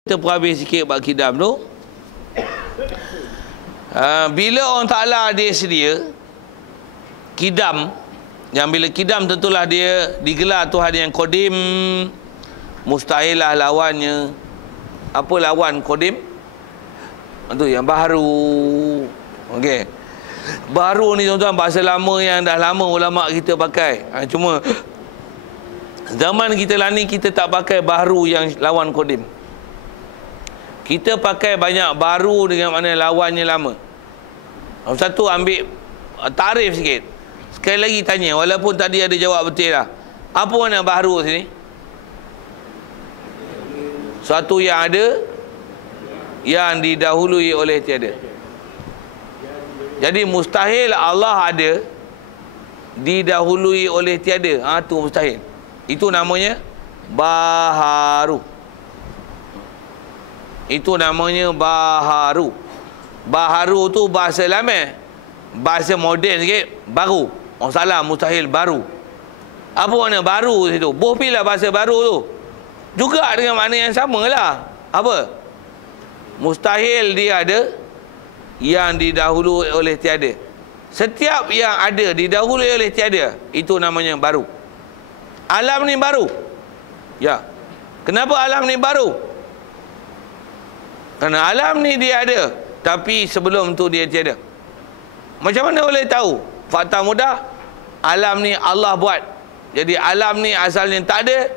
Kita perhabis sikit bab kidam tu. Bila orang Ta'ala dia sedia kidam, yang bila kidam tentulah dia digelar Tuhan yang Qadim, mustahil lah lawannya. Apa lawan Qadim? Itu yang baru. Okey. Baru ni tuan-tuan bahasa lama yang dah lama ulama kita pakai. Cuma zaman kita lah ni kita tak pakai baru yang lawan Qadim. Kita pakai banyak baru dengan mana lawannya lama. Satu ambil tarif sikit. Sekali lagi tanya, walaupun tadi ada jawab betul lah. Apa makna baru sini? Suatu yang ada, yang didahului oleh tiada. Jadi mustahil Allah ada, didahului oleh tiada. Tu mustahil. Itu namanya baharu. Itu namanya baharu. Baharu tu bahasa lama, bahasa moden sikit, baru. Orang salah mustahil baru. Apa makna baru situ? Boh pilih bahasa baru tu. Juga dengan makna yang sama lah. Apa? Mustahil dia ada, yang didahului oleh tiada. Setiap yang ada didahului oleh tiada, itu namanya baru. Alam ni baru. Ya. Kenapa alam ni baru? Kerana alam ni dia ada, tapi sebelum tu dia tiada. Macam mana boleh tahu? Fakta mudah, alam ni Allah buat. Jadi alam ni asalnya tak ada,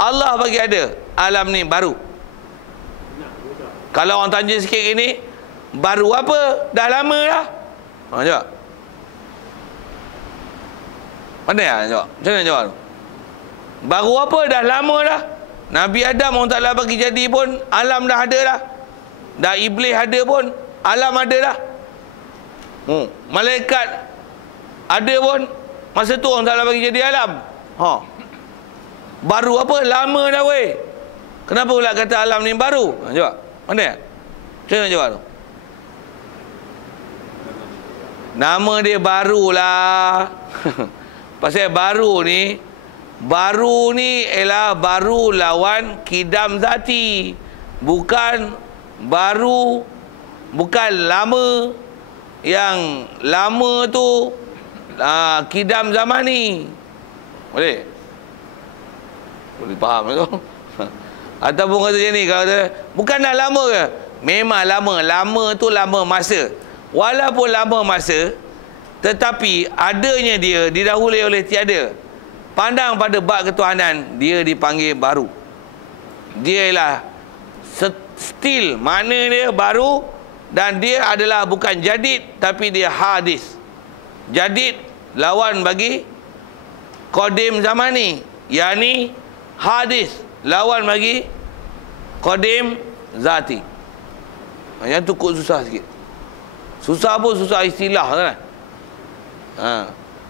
Allah bagi ada. Alam ni baru. Kalau orang tanya sikit gini, baru apa? Dah lama dah. Jawab. Mana ya? Jawab. Macam mana jawab? Baru apa? Dah lama dah. Nabi Adam orang Ta'ala bagi jadi pun alam dah ada dah. Dah iblis ada pun alam ada dah. Malaikat ada pun masa tu orang Ta'ala bagi jadi alam. Baru apa? Lama dah weh. Kenapa pula kata alam ni baru? Jawab. Mana ya? Macam mana jawab tu? Nama dia barulah. Pasal baru ni ialah baru lawan kidam zati. Bukan baru, bukan lama. Yang lama tu kidam zaman ni. Boleh? Boleh faham tu? Ataupun kata macam ni, kalau kata, bukan dah lama ke? Memang lama. Lama tu lama masa. Walaupun lama masa, tetapi adanya dia didahului oleh tiada. Pandang pada bab ketuhanan, dia dipanggil baru. Dia ialah still, mana dia baru, dan dia adalah bukan jadid, tapi dia hadis. Jadid lawan bagi Qadim zaman ni, yakni hadis lawan bagi Qadim zati. Yang tu kut susah sikit. Susah pun susah istilah kan.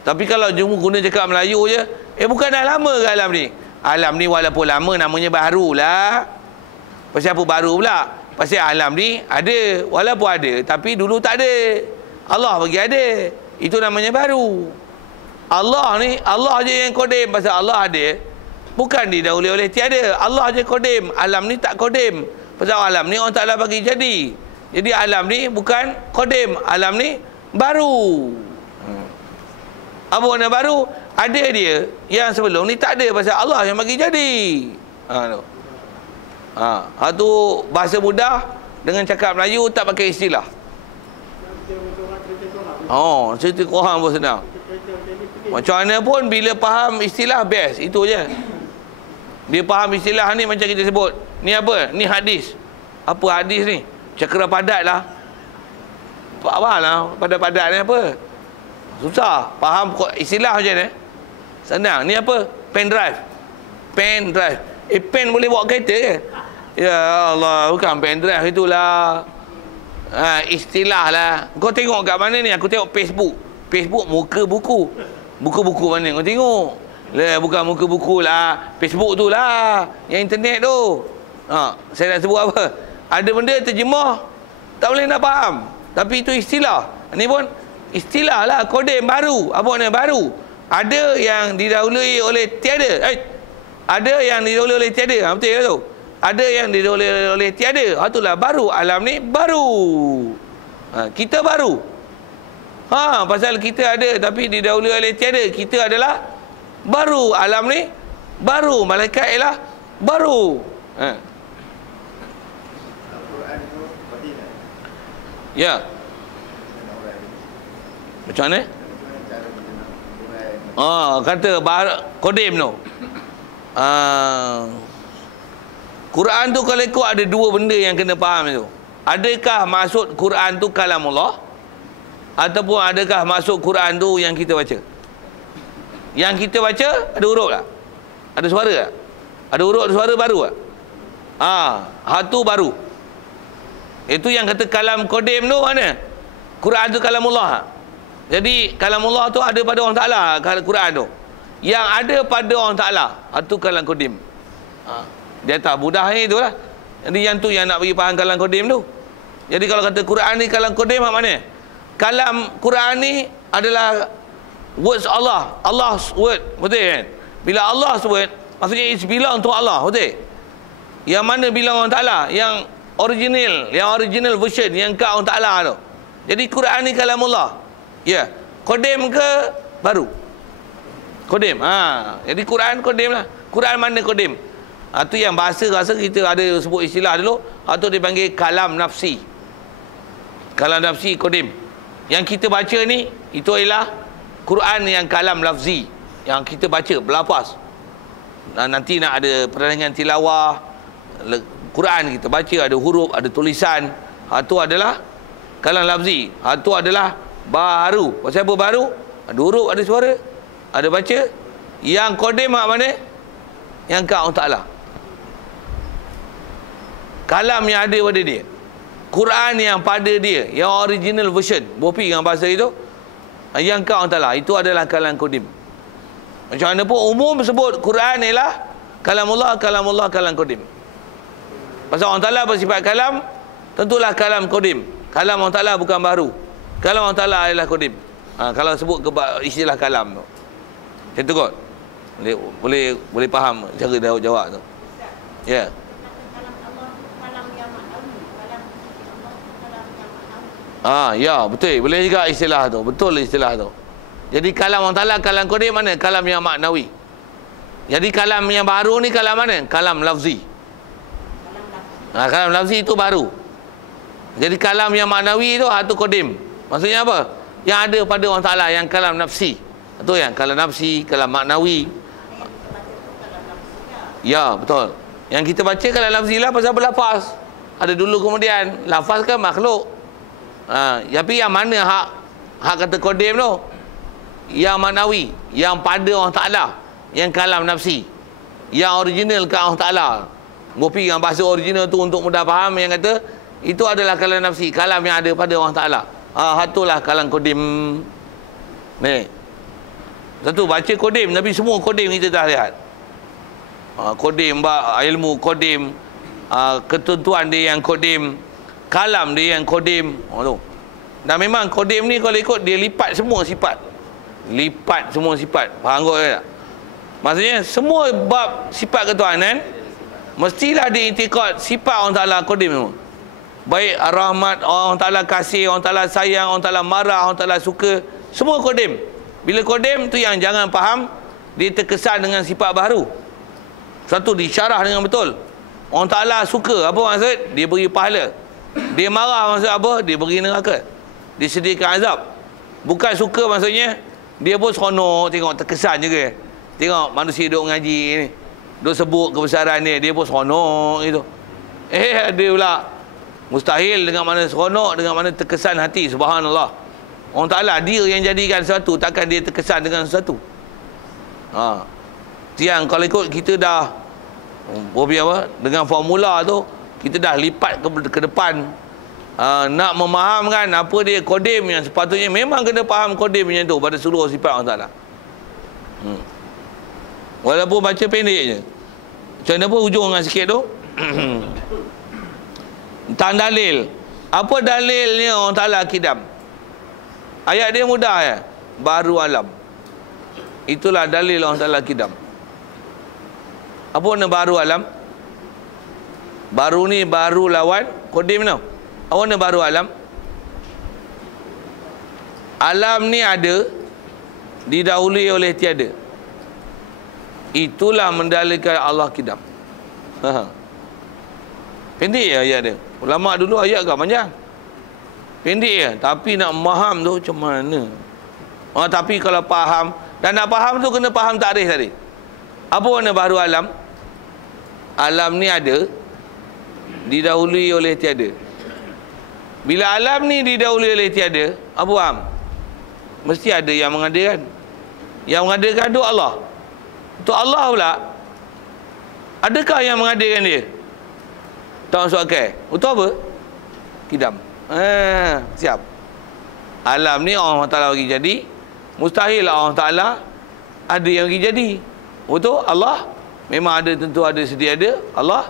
Tapi kalau cuma guna cakap Melayu je, bukan dah lama ke alam ni? Alam ni walaupun lama namanya baru lah. Pasal apa baru pula? Pasal alam ni ada, walaupun ada, tapi dulu tak ada. Allah bagi ada. Itu namanya baru. Allah ni, Allah je yang Qadim. Pasal Allah ada, bukan didahului oleh tiada. Allah je Qadim. Alam ni tak Qadim. Pasal alam ni orang Ta'ala bagi jadi. Jadi alam ni bukan Qadim. Alam ni baru. Apa makna baru? Ada dia yang sebelum ni tak ada. Pasal Allah yang bagi jadi. Tu bahasa mudah, dengan cakap Melayu tak pakai istilah. Cerita Quran pun senang. Macam mana pun bila faham istilah best. Itu je. Dia faham istilah ni macam kita sebut, ni apa? Ni hadis. Apa hadis ni? Cakera padat lah. Faham lah padat-padat ni apa? Susah. Faham istilah macam ni? Senang. Ni apa? Pen drive. Pen drive. Pen boleh bawa kereta ke? Ya Allah, bukan pen drive itulah. Istilah lah. Kau tengok kat mana ni? Aku tengok Facebook. Facebook muka buku. Buku-buku mana kau tengok? Bukan muka buku lah. Facebook tu lah. Yang internet tu. Saya nak sebut apa? Ada benda terjemah, tak boleh nak faham. Tapi itu istilah. Ni pun istilah lah. Qadim baru. Apa makna baru? Ada yang didahului oleh tiada. Ada yang didahului oleh tiada. Betul ke tu? Ada yang didahului oleh tiada. Itulah baru. Alam ni baru. Kita baru. Pasal kita ada tapi didahului oleh tiada. Kita adalah baru. Alam ni baru. Malaikat ialah baru. Ya. Macam mana? Kata Kodim tu. Quran tu kalau ikut ada dua benda yang kena faham tu. Adakah maksud Quran tu kalamullah? Ataupun adakah maksud Quran tu yang kita baca? Yang kita baca ada huruf tak? Ada suara tak? Ada huruf, ada suara baru tak? Hatu baru. Itu yang kata kalam Kodim tu mana? Quran tu kalamullah. Jadi kalamullah tu ada pada Allah Ta'ala, Quran tu. Yang ada pada Allah Ta'ala, itu kalam Kodim. Dia tak mudah ni itulah. Jadi yang tu yang nak bagi faham kalam Kodim tu. Jadi kalau kata Quran ni kalam Kodim, mana? Kalam Quran ni adalah words Allah. Allah's word, betul kan? Bila Allah sebut, maksudnya it's belong to Allah, betul? Yang mana bilang Allah Ta'ala? Yang original version, yang kat Allah Ta'ala tu. Jadi Quran ni kalamullah. Ya, Kodim ke baru? Kodim. Jadi Quran Kodim lah. Quran mana Kodim? Tu yang bahasa rasa kita ada sebut istilah dulu. Tu dipanggil kalam nafsi. Kalam nafsi Kodim. Yang kita baca ni, itu ialah Quran yang kalam lafzi. Yang kita baca, berlafaz. Nanti nak ada pertandingan tilawah. Quran kita baca, ada huruf, ada tulisan. Itu adalah kalam lafzi. Itu adalah baru. Pasal apa baru? Ada huruf, ada suara, ada baca. Yang Kodim mana? Yang kat Allah Ta'ala. Kalam yang ada pada dia. Quran yang pada dia, yang original version. Bopi dengan bahasa itu. Yang kat Allah Ta'ala. Itu adalah kalam Kodim. Macam mana pun umum sebut Quran ialah kalamullah, kalamullah, kalam Kodim. Pasal Allah Ta'ala bersifat kalam, tentulah kalam Kodim. Kalam Allah Ta'ala bukan baru. Kalam Allah Ta'ala adalah Kodim. Kalau sebut istilah kalam tu. Macam tu kot. Boleh faham cara dia jawab tu. Ya. Ya, betul. Boleh juga istilah tu. Betul istilah tu. Jadi kalam Allah Ta'ala, kalam Kodim mana? Kalam yang maknawi. Jadi kalam yang baru ni kalam mana? Kalam lafzi. Kalam lafzi itu baru. Jadi kalam yang maknawi itu itu Kodim. Maksudnya apa? Yang ada pada Allah Ta'ala, yang kalam nafsi. Betul yang kalam nafsi, kalam maknawi. Ya, betul. Yang kita baca kalam lafzi lah pasal berlafaz. Ada dulu kemudian. Lafaz kan makhluk. Tapi yang mana hak kata Kodim tu? Yang maknawi, yang pada Allah Ta'ala, yang kalam nafsi, yang original ke Allah Ta'ala. Ngopi dengan bahasa original tu untuk mudah faham, yang kata itu adalah kalam nafsi, kalam yang ada pada Allah Ta'ala. Itulah kalam Kodim. Ni. Satu baca Kodim, Nabi semua Kodim kita dah lihat. Kodim, ilmu Kodim, ketentuan dia yang Kodim, kalam dia yang Kodim. Tu. Dan memang Kodim ni kalau ikut dia lipat semua sifat. Lipat semua sifat. Faham kot tak? Maksudnya semua bab sifat ketuhanan mestilah diiktikad sifat Allah Ta'ala Kodim semua. Baik rahmat, Allah Ta'ala kasih, Allah Ta'ala sayang, Allah Ta'ala marah, Allah Ta'ala suka. Semua Kodim. Bila Kodim tu yang jangan faham, dia terkesan dengan sifat baru. Satu disyarah dengan betul. Allah Ta'ala suka, apa maksud? Dia beri pahala. Dia marah maksud apa? Dia beri neraka. Disediakan azab. Bukan suka maksudnya dia pun seronok tengok, terkesan juga. Tengok manusia duduk ngaji ni, duduk sebut kebesaran dia pun seronok gitu. Ada pula mustahil dengan mana seronok, dengan mana terkesan hati. Subhanallah. Allah Ta'ala dia yang jadikan sesuatu, takkan dia terkesan dengan sesuatu. Tiang kalau ikut kita dah apa, dengan formula tu kita dah lipat ke depan. Nak memahamkan apa dia Kodim yang sepatutnya memang kena faham Kodim macam tu pada seluruh sifat Allah Ta'ala. Walaupun baca pendek je. Macam mana pun hujung dengan sikit tu. Tentang dalil. Apa dalilnya Allah Ta'ala kidam? Ayat dia mudah ya. Baru alam. Itulah dalil Allah Ta'ala kidam. Apa makna baru alam? Baru ni baru lawan kodim tau. Apa mana baru alam? Alam ni ada, didahului oleh tiada. Itulah mendalikan Allah kidam. Pendek ya ayat dia. Ulama dulu ayat agak panjang. Pendek ya, tapi nak faham tu macam mana? Tapi kalau faham, dan nak faham tu kena faham takrif tadi. Apa makna baru alam? Alam ni ada, didahului oleh tiada. Bila alam ni didahului oleh tiada, apa faham? Mesti ada yang mengadakan. Yang mengadakan tu Allah. Untuk Allah pula, adakah yang mengadakan dia? Tak masuk akal. Untuk apa? Kidam. Siap. Alam ni Allah Ta'ala bagi jadi. Mustahil Allah Ta'ala ada yang bagi jadi. Betul? Allah memang ada, tentu ada, sedia ada. Allah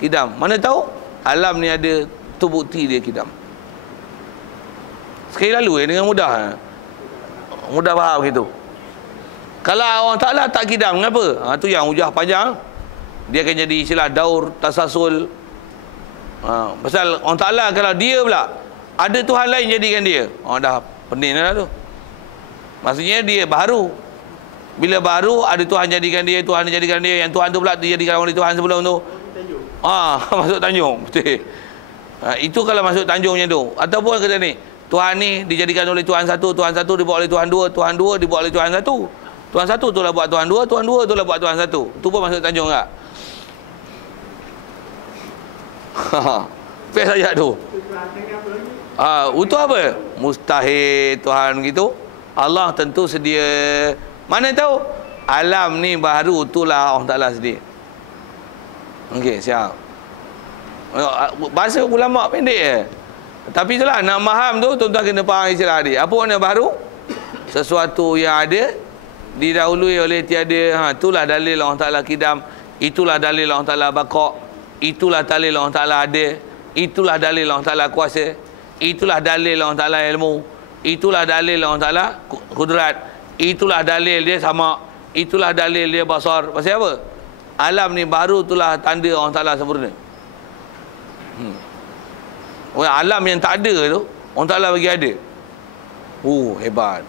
kidam. Mana tahu? Alam ni ada, tu bukti dia kidam. Sekali lalu dengan mudah. Mudah faham gitu. Kalau Allah Ta'ala tak kidam, kenapa? Tu yang hujah panjang. Dia akan jadi istilah daur, tasasul. Pasal Allah Ta'ala kalau dia pula ada Tuhan lain jadikan dia, dah pening dah tu. Maksudnya dia baru. Bila baru ada Tuhan jadikan dia, Tuhan jadikan dia, yang Tuhan tu pula dijadikan oleh Tuhan sebelum tu. Masuk tanjung. Betul. Itu kalau masuk tanjungnya tu. Ataupun kata ni, Tuhan ni dijadikan oleh Tuhan satu dibuat oleh Tuhan dua dibuat oleh Tuhan satu. Tuhan satu tu lah buat Tuhan dua tu lah buat Tuhan satu. Tu pun masuk tanjung tak? Fes ayat tu. Untuk apa? Mustahil Tuhan gitu. Allah tentu sedia. Mana tahu? Alam ni baru itulah Allah Ta'ala sedia. Okey, siap. Bahasa ulama pendek je. Tapi itulah, nak faham tu, tuan-tuan kena faham istilah dia. Apa makna baru? Sesuatu yang ada, didahului oleh tiada. Itulah dalil Allah Ta'ala kidam. Itulah dalil Allah Ta'ala baqa'. Itulah dalil Allah Ta'ala ada. Itulah dalil Allah Ta'ala kuasa. Itulah dalil Allah Ta'ala ilmu. Itulah dalil Allah Ta'ala kudrat. Itulah dalil dia sama. Itulah dalil dia basar. Pasal apa? Alam ni baru, itulah tanda Allah Ta'ala sempurna. Alam yang tak ada tu, Allah Ta'ala bagi ada. Hebat.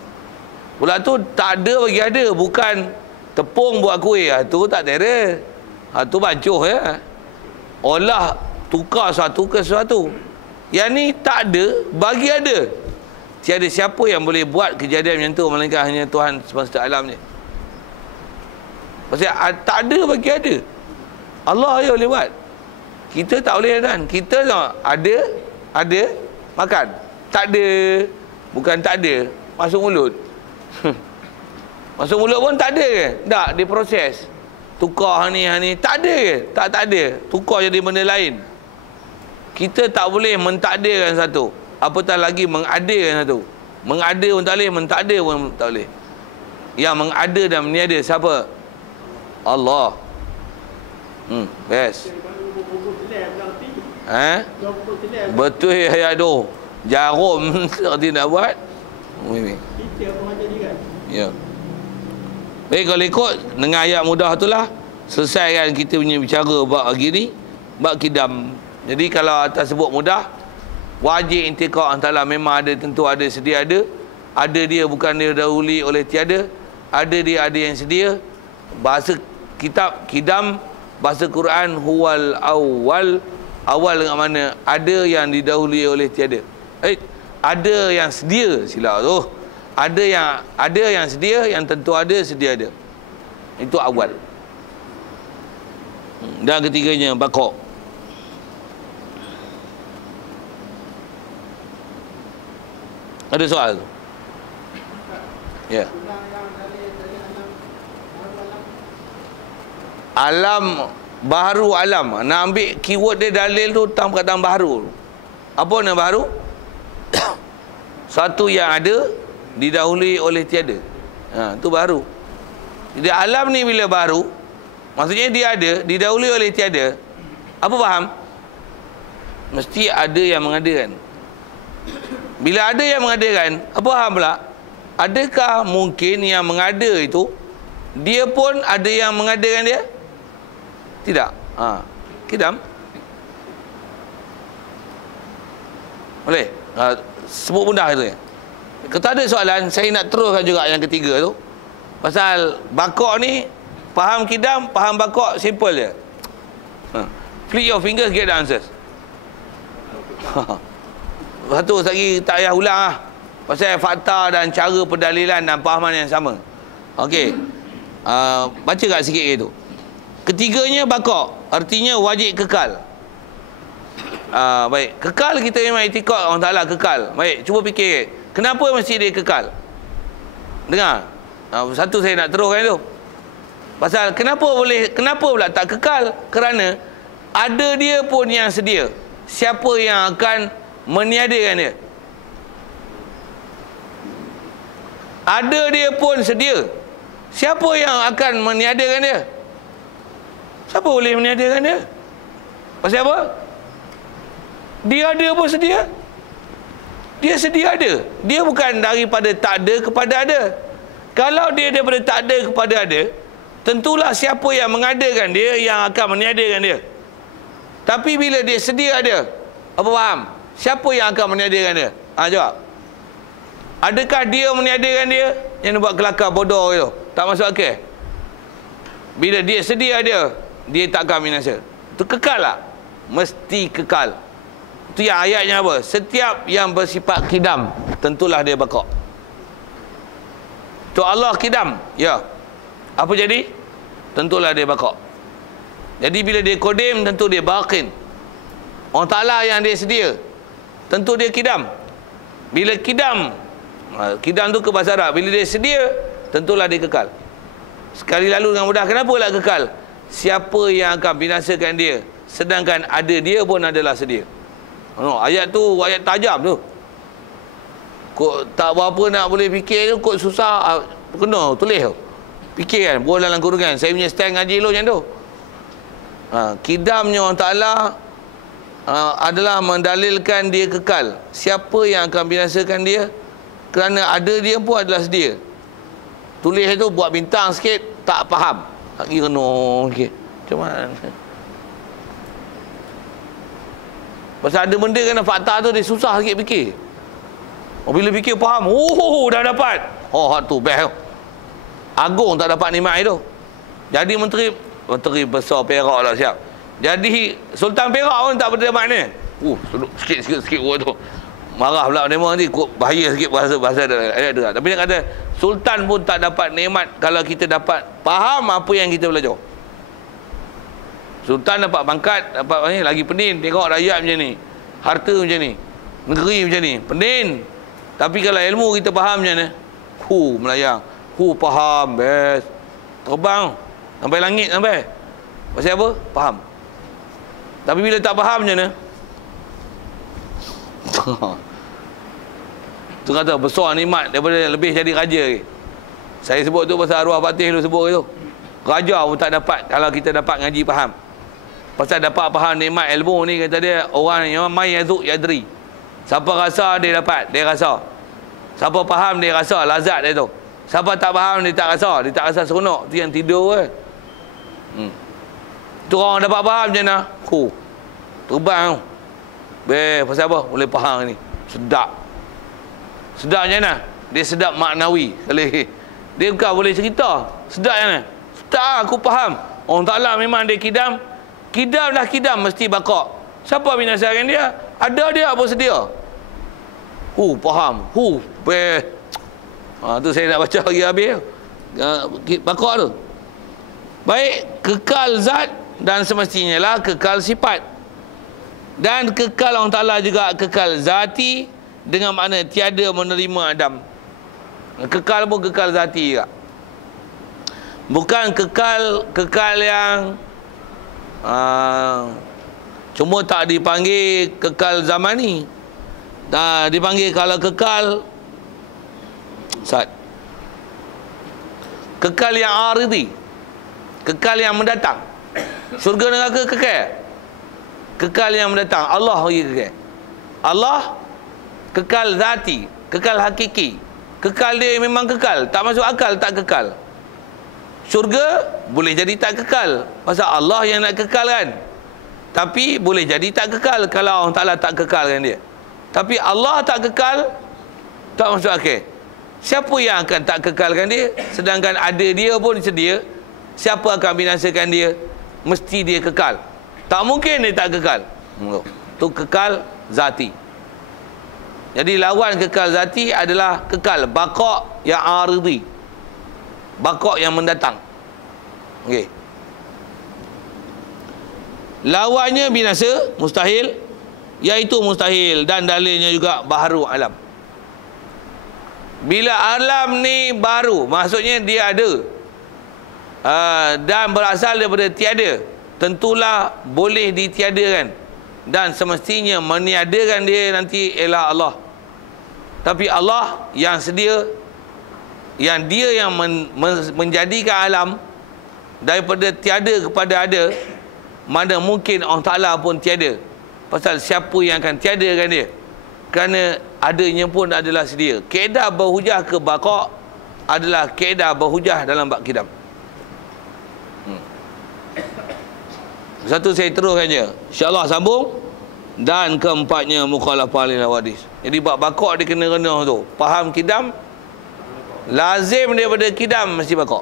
Pula tu tak ada bagi ada. Bukan tepung buat kuih. Tu tak ada. Tu bancuh ya. Olah tukar satu ke sesuatu. Yang ni tak ada, bagi ada. Tiada siapa yang boleh buat kejadian macam tu melainkan hanya Tuhan semesta alam ni. Pasal tak ada bagi ada. Allah je boleh buat. Kita tak boleh kan. Kita ada makan. Tak ada. Bukan tak ada, masuk mulut. Masuk mulut pun tak ada ke? Tak, dia proses. Tukar ni tak ada ke? Tak ada. Tukar jadi benda lain. Kita tak boleh mentakdirkan satu, apatah lagi mengadakan satu. Mengada pun tak boleh, mentakdir pun tak boleh. Yang mengada dan meniada siapa? Allah. Best. Betul ayat tu. Jarum seperti nak buat. Ya. Baik, kalau ikut dengan ayat mudah itulah selesaikan kita punya bicara bab pagi ni, bab kidam. Jadi kalau atas sebut mudah, wajib intiqah antara memang ada, tentu ada, sedia ada. Ada dia, bukan dia dahului oleh tiada. Ada dia, ada yang sedia. Bahasa kitab kidam, bahasa Quran huwal awal. Awal dengan mana? Ada yang didahului oleh tiada. Ada yang sedia, silap tu. Ada yang sedia, yang tentu ada, sedia ada. Itu awal. Dan ketiganya baqa'. Ada soal tu? Ya. Alam, baharu alam. Nak ambil keyword dia dalil tu tentang perkataan baharu. Apa nama baharu? Satu yang ada didahului oleh tiada. Tu baru. Jadi alam ni bila baru, maksudnya dia ada didahului oleh tiada. Apa faham? Mesti ada yang mengadakan. Bila ada yang mengadakan, apa faham pula? Adakah mungkin yang mengada itu dia pun ada yang mengadakan dia? Tidak. Kidam. Boleh? Sebut mudah tu. Kalau tak ada soalan, saya nak teruskan juga yang ketiga tu. Pasal bakok ni, faham kidam, faham bakok, simple je. Flick your fingers, get the answers. Satu lagi tak payah ulang lah. Pasal fakta dan cara pendalilan dan pahaman yang sama. Okey. Baca kat sikit gitu. Ketiganya bakok, artinya wajib kekal. Baik, kekal kita memang itikad Allah Ta'ala kekal. Baik, cuba fikir, kenapa mesti dia kekal? Dengar. Satu saya nak teruskan tu. Pasal kenapa pula tak kekal? Kerana ada dia pun yang sedia. Siapa yang akan meniadakan dia? Ada dia pun sedia. Siapa yang akan meniadakan dia? Siapa boleh meniadakan dia? Pasal apa? Dia ada pun sedia. Dia sedia ada. Dia bukan daripada tak ada kepada ada. Kalau dia daripada tak ada kepada ada, tentulah siapa yang mengadakan dia yang akan meniadakan dia. Tapi bila dia sedia ada, apa faham? Siapa yang akan meniadakan dia? Jawab. Adakah dia meniadakan dia? Yang buat kelakar bodoh itu. Tak masuk akal. Bila dia sedia ada, dia tak akan binasa. Itu kekal lah. Mesti kekal. Itu yang ayatnya apa? Setiap yang bersifat kidam, tentulah dia bakok. Tu Allah kidam. Ya. Apa jadi? Tentulah dia bakok. Jadi bila dia kodim, tentu dia bakin. Allah Ta'ala yang dia sedia, tentu dia kidam. Bila kidam, kidam tu ke bahasa Arab. Bila dia sedia, tentulah dia kekal. Sekali lalu dengan mudah, kenapa tak kekal? Siapa yang akan binasakan dia, sedangkan ada dia pun adalah sedia. Ayat tu ayat tajam tu. Kok tak berapa nak boleh fikir tu, kok susah. Kena tulis tu. Fikir kan, buat dalam kurungan. Saya punya style ngaji lo macam tu. Kidamnya Allah Ta'ala adalah mendalilkan dia kekal. Siapa yang akan binasakan dia, kerana ada dia pun adalah sedia. Tulis tu buat bintang sikit, tak faham. Tak kira no sikit. Macam mana? Pasal ada benda kena fakta tu dia susah sikit fikir. Bila fikir faham, dah dapat. Tu best. Agung tak dapat nikmat itu. Jadi menteri besar Perak lah siap. Jadi Sultan Perak pun tak berada makna. Sikit word tu. Marah pula demo nanti, bahaya sikit bahasa dia. Tapi dia kata Sultan pun tak dapat nikmat kalau kita dapat faham apa yang kita belajar. Sultan dapat pangkat, dapat lagi penin, tengok rakyat macam ni, harta macam ni, negeri macam ni, penin. Tapi kalau ilmu kita faham macam ni, melayang, faham, best, terbang sampai langit sampai. Pasal apa? Faham. Tapi bila tak faham macam ni, tu kata besar nikmat daripada lebih jadi raja lagi. Saya sebut tu pasal arwah Fatih tu sebut tu. Raja pun tak dapat kalau kita dapat ngaji faham. Pasal dapat faham nikmat ilmu ni, kata dia, orang yang mai yazuk yadri. Siapa rasa dia dapat, dia rasa. Siapa faham dia rasa lazat dia tu. Siapa tak faham dia tak rasa seronok. Tu yang tidur ke. Tu orang dapat faham macam mana? Terbang tu. Pasal apa? Boleh faham ni. Sedap. Sedap macam mana? Dia sedap maknawi. Dia bukan boleh cerita. Sedap macam mana? Sedap, aku faham. Allah Ta'ala memang dia kidam. Kidam dah kidam, mesti bakok. Siapa binasakan dia? Ada dia apa sedia? Faham. Tu saya nak baca lagi habis. Bakok tu. Baik, kekal zat dan semestinya lah kekal sifat. Dan kekal Allah Ta'ala juga kekal zati, dengan makna tiada menerima Adam. Kekal pun kekal zati juga. Bukan kekal yang cuma tak dipanggil kekal zamani. Dipanggil kalau kekal kekal yang aridi, kekal yang mendatang. Syurga neraka kekal. Kekal yang mendatang. Allah bagi kekal. Allah kekal zati, kekal hakiki. Kekal dia memang kekal. Tak masuk akal tak kekal. Syurga boleh jadi tak kekal, pasal Allah yang nak kekalkan. Tapi boleh jadi tak kekal kalau Allah Ta'ala tak kekalkan dia. Tapi Allah tak kekal, tak masuk akal. Siapa yang akan tak kekalkan dia? Sedangkan ada dia pun sedia. Siapa akan binasakan dia? Mesti dia kekal. Tak mungkin dia tak kekal. Tu kekal zati. Jadi lawan kekal zati adalah kekal baqa' yang aridi. Baqa' yang mendatang. Okey. Lawannya binasa, mustahil, iaitu mustahil, dan dalilnya juga baharu alam. Bila alam ni baru, maksudnya dia ada dan berasal daripada tiada, tentulah boleh ditiadakan, dan semestinya meniadakan dia nanti ialah Allah. Tapi Allah yang sedia, yang dia yang menjadikan alam daripada tiada kepada ada, mana mungkin Allah Ta'ala pun tiada. Pasal siapa yang akan tiadakan dia? Kerana adanya pun adalah sedia. Kaedah berhujah ke baqa' adalah kaedah berhujah dalam bab kidam. Satu saya teruskan je, InsyaAllah sambung. Dan keempatnya mukhalafah lil hawadis. Jadi bab baqa' dia kena tu. Faham kidam, lazim daripada kidam mesti baqa'.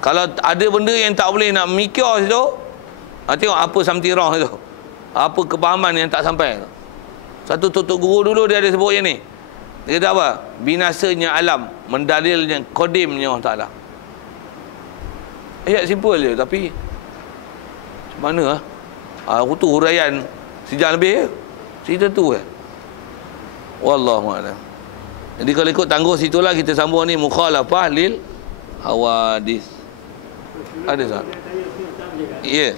Kalau ada benda yang tak boleh nak mikir situ, tengok apa something wrong tu. Apa kepahaman yang tak sampai. Satu tutup guru dulu dia ada sebut yang ni. Dia kata apa? Binasanya alam, mendalilnya qadimnya Allah Ta'ala. Ayat simple je, tapi macam mana lah? Aku tu huraian sejam lebih je. Cerita tu kan. Wallahu'alam. Jadi kalau ikut tangguh situlah kita sambung ni mukhalafah lil hawadis. Ada tak? Ya.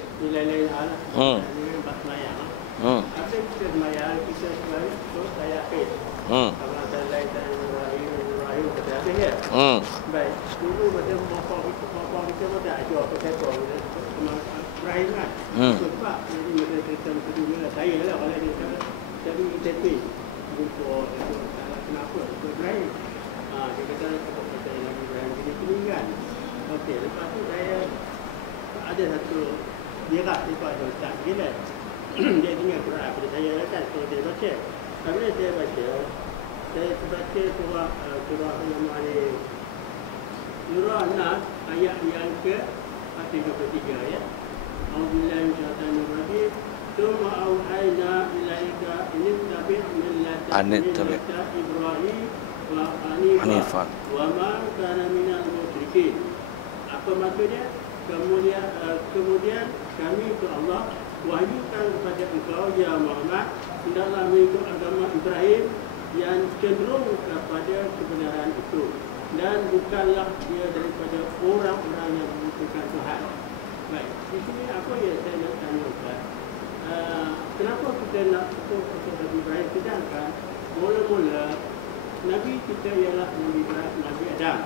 Baik, dulu macam bapa kita pun tak jual apa-apa Ibrahim kan. Sebab jadi macam cerita macam tu lah. Saya lah kalau dia jadi ITP jumpa kenapa Ibrahim. Dia kata sebab kata Nabi Ibrahim gini kan. Okey, lepas tu saya ada satu dirak daripada Ustaz gila. Dia dengar Quran pada saya kan, so dia baca. Bila saya baca, saya baca surah Al-An'am surah Nas ayat yang ke-33 ya. A'udzubillahi minasyaitonir rajim. Tsumma auhayna ilaika ittabi' millata Ibrahim wa Hanifan wa ma kana minal musyrikin. Apa maksudnya? Kemudian kami itu Allah wahyukan kepada engkau ya Muhammad, hendaklah mengikut agama Ibrahim yang cenderung kepada kebenaran itu, dan bukanlah dia daripada orang-orang yang membutuhkan Tuhan. Baik, di sini apa yang saya nak tanya Ustaz? Kenapa kita nak ikut kepada Ibrahim, sedangkan mula-mula Nabi kita ialah Nabi Adam,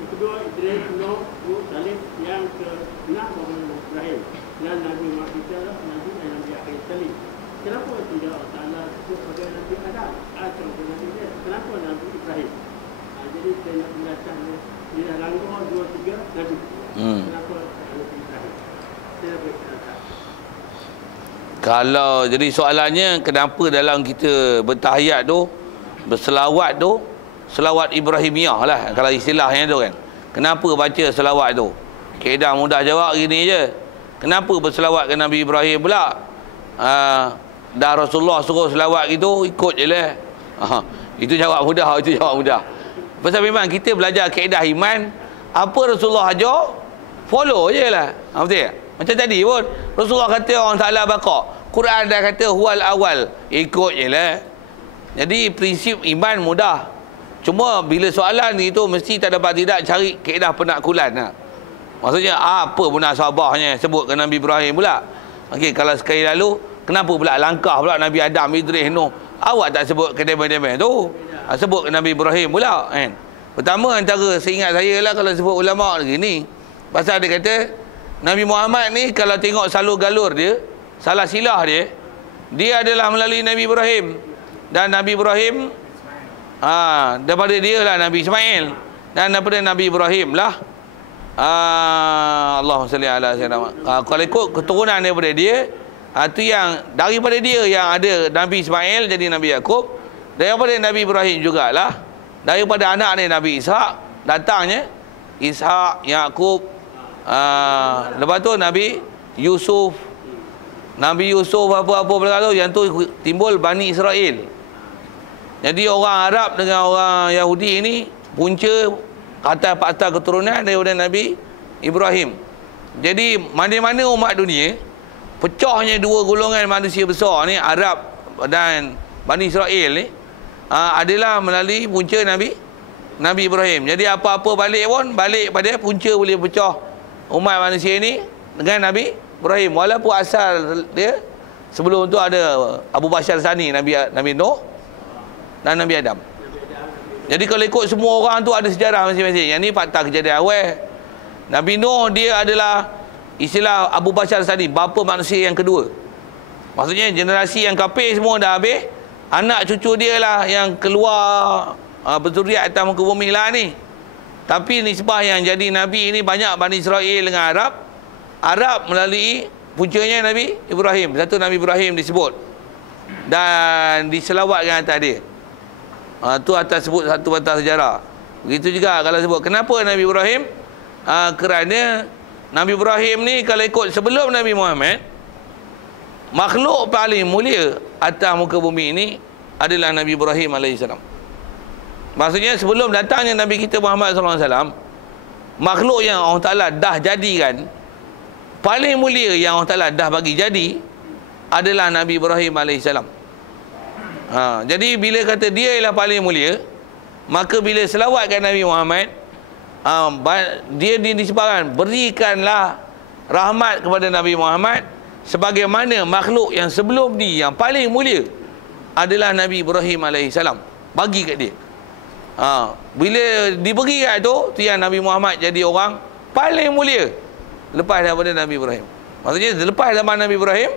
yang kedua Idris, Nuh, Salih, yang ke-6 Ibrahim, dan Nabi Muhammad kita adalah Nabi dan Nabi akhir sekali. Kenapa tidak Allah Ta'ala sebut pada Nabi Adam atau Nabi dia? Kenapa Nabi Ibrahim? Jadi saya nak menjelaskan dia dah langgar 2-3 Nabi. Kenapa Nabi Ibrahim? Saya berkata. Kalau jadi soalannya, kenapa dalam kita bertahiyat tu, berselawat tu, selawat Ibrahimiyah lah kalau istilahnya tu kan. Kenapa baca selawat tu? Kaedah mudah jawab gini je. Kenapa berselawat ke Nabi Ibrahim pula? Dah Rasulullah suruh selawat gitu, ikut je lah. Itu jawab mudah, itu jawab mudah. Pasal memang kita belajar kaedah iman, apa Rasulullah ajar, follow je lah. Betul tak? Macam tadi pun Rasulullah kata orang Ta'ala baqa', Quran dah kata huwal awal, ikut je lah. Jadi prinsip iman mudah. Cuma bila soalan itu mesti tak dapat tidak cari kaedah penakkulan lah. Maksudnya apa munasabahnya sebut ke Nabi Ibrahim pula? Okey, kalau sekali lalu kenapa pula langkah pula Nabi Adam, Idris, Nuh? Awak tak sebut ke demai-demai tu. Sebut ke Nabi Ibrahim pula kan. Pertama antara seingat saya lah kalau sebut ulama begini. Pasal dia kata Nabi Muhammad ni kalau tengok salur galur dia, salah silah dia adalah melalui Nabi Ibrahim. Dan Nabi Ibrahim daripada dia lah Nabi Ismail, dan daripada Nabi Ibrahim lah Allahumma salli ala sayyidina. Kalau ikut keturunan daripada dia, Itu yang daripada dia yang ada Nabi Ismail jadi Nabi Yakub, daripada Nabi Ibrahim jugalah, daripada anak dia Nabi Ishak datangnya Ishak, Yakub, lepas tu Nabi Yusuf, apa-apa berkata yang tu timbul Bani Israel. Jadi orang Arab dengan orang Yahudi ini punca kata keturunan daripada Nabi Ibrahim. Jadi mana-mana umat dunia, pecahnya dua golongan manusia besar ni, Arab dan Bani Israel ni, adalah melalui punca Nabi Ibrahim. Jadi apa-apa balik pun balik pada punca boleh pecah umat manusia ni dengan Nabi Ibrahim. Walaupun asal dia sebelum tu ada Abu Bashar Sani, Nabi Nuh dan Nabi Adam. Jadi kalau ikut semua orang tu ada sejarah masing-masing. Yang ni fakta kejadian awal. Nabi Nuh dia adalah istilah Abu Bashar Sani, bapa manusia yang kedua. Maksudnya generasi yang kafir semua dah habis, anak cucu dia lah yang keluar berzuriat atas muka bumi lah ni. Tapi nisbah yang jadi Nabi ini banyak Bani Israel dengan Arab melalui puncanya Nabi Ibrahim. Satu Nabi Ibrahim disebut dan diselawatkan atas dia. Tu atas sebut satu batas sejarah. Begitu juga kalau sebut kenapa Nabi Ibrahim, kerana Nabi Ibrahim ni kalau ikut sebelum Nabi Muhammad, makhluk paling mulia atas muka bumi ini adalah Nabi Ibrahim AS. Maksudnya sebelum datangnya Nabi kita Muhammad SAW, makhluk yang Allah Ta'ala dah jadikan paling mulia yang Allah Ta'ala dah bagi jadi adalah Nabi Ibrahim AS. Jadi bila kata dia ialah paling mulia, maka bila selawatkan Nabi Muhammad, dia disebutkan berikanlah rahmat kepada Nabi Muhammad sebagaimana makhluk yang sebelum dia yang paling mulia adalah Nabi Ibrahim AS. Bagi kat dia. Bila diberi kat tu yang Nabi Muhammad jadi orang paling mulia lepas daripada Nabi Ibrahim. Maksudnya lepas zaman Nabi Ibrahim,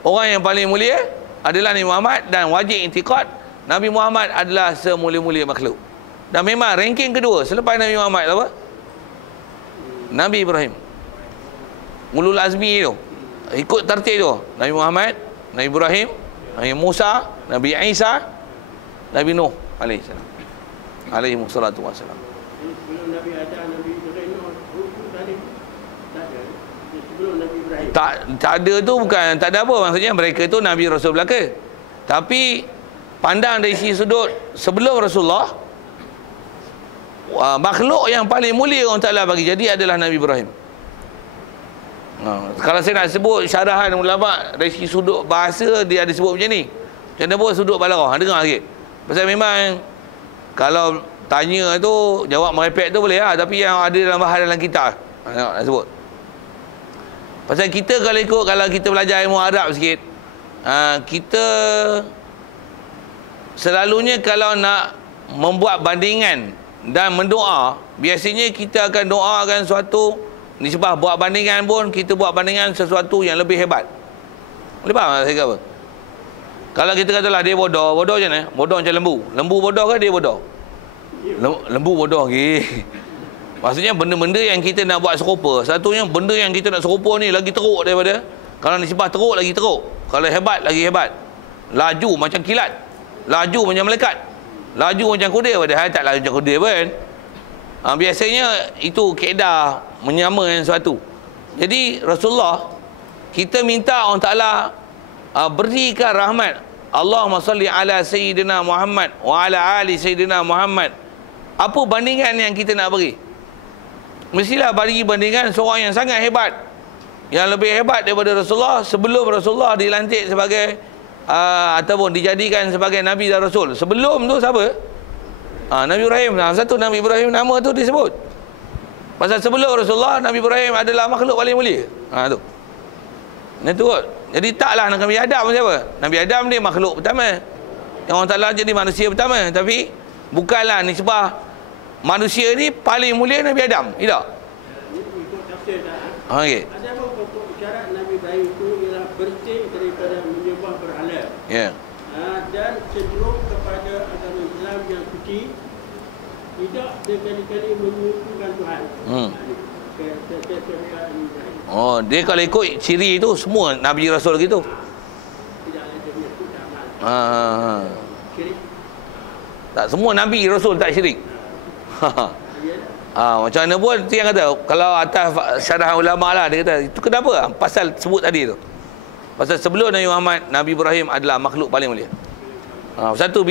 orang yang paling mulia adalah Nabi Muhammad, dan wajib intikad Nabi Muhammad adalah semulia-mulia makhluk. Dan memang ranking kedua selepas Nabi Muhammad apa? Nabi Ibrahim. Ulul azmi tu. Ikut tertib tu. Nabi Muhammad, Nabi Ibrahim, Nabi Musa, Nabi Isa, Nabi Nuh alaihissalam. Alaihi wassalatu wassalam. Sebelum Nabi ada Nabi Ibrahim tak ada. Sebelum Nabi Ibrahim. Tak ada tu bukan tak ada apa, maksudnya mereka tu Nabi Rasul belaka. Tapi pandang dari sisi sudut sebelum Rasulullah, makhluk yang paling mulia Allah Ta'ala bagi jadi adalah Nabi Ibrahim. Kalau saya nak sebut syarahan ulama dari segi sudut bahasa, dia ada sebut macam ni. Macam mana pun sudut balarah, dengar sikit. Pasal memang kalau tanya tu jawab merepek tu boleh lah, tapi yang ada dalam bahasa dalam kitab nak sebut. Pasal kita kalau ikut, kalau kita belajar ilmu Arab sikit, kita selalunya kalau nak membuat bandingan dan mendoa, biasanya kita akan doakan suatu nisbah. Buat bandingan pun kita buat bandingan sesuatu yang lebih hebat. Boleh faham saya kata apa? Kalau kita katalah dia bodoh, bodoh macam mana? Bodoh macam lembu. Lembu bodoh ke dia bodoh? Lembu bodoh ke? Maksudnya benda-benda yang kita nak buat serupa. Satunya benda yang kita nak serupa ni lagi teruk daripada, kalau nisbah teruk lagi teruk, kalau hebat lagi hebat. Laju macam kilat, laju macam malaikat, laju macam kuda. Padahal tak laju macam kuda pun. Biasanya itu kaedah menyamakan sesuatu. Jadi Rasulullah, kita minta Allah Ta'ala berikan rahmat. Allahumma salli ala Sayyidina Muhammad wa ala ali Sayyidina Muhammad. Apa bandingan yang kita nak beri? Mestilah bagi bandingan seorang yang sangat hebat, yang lebih hebat daripada Rasulullah sebelum Rasulullah dilantik sebagai ataupun dijadikan sebagai Nabi dan Rasul. Sebelum tu siapa? Nabi Ibrahim. Satu Nabi Ibrahim nama tu disebut. Pasal sebelum Rasulullah, Nabi Ibrahim adalah makhluk paling mulia. Tu. Itu kot. Jadi taklah Nabi Adam siapa? Nabi Adam dia makhluk pertama yang Allah Ta'ala jadi manusia pertama. Tapi bukanlah nisbah manusia ni paling mulia Nabi Adam. Tidak? Ikut tafsir dah. Okay. Ada apa pokok syarat Nabi Ibrahim itu ialah bersih daripada menyembah berhala. Ya. Dan cenderung kepada agama Islam yang suci, tidak sekali-kali menyekutukan Tuhan. Oh, dia kalau ikut ciri itu semua Nabi Rasul gitu. Tak semua Nabi Rasul tak syirik. Macam mana pun tu yang kata, kalau atas syarah ulama lah, dia kata itu kenapa? Pasal sebut tadi tu. Pasal sebelum Nabi Muhammad, Nabi Ibrahim adalah makhluk paling mulia. Satu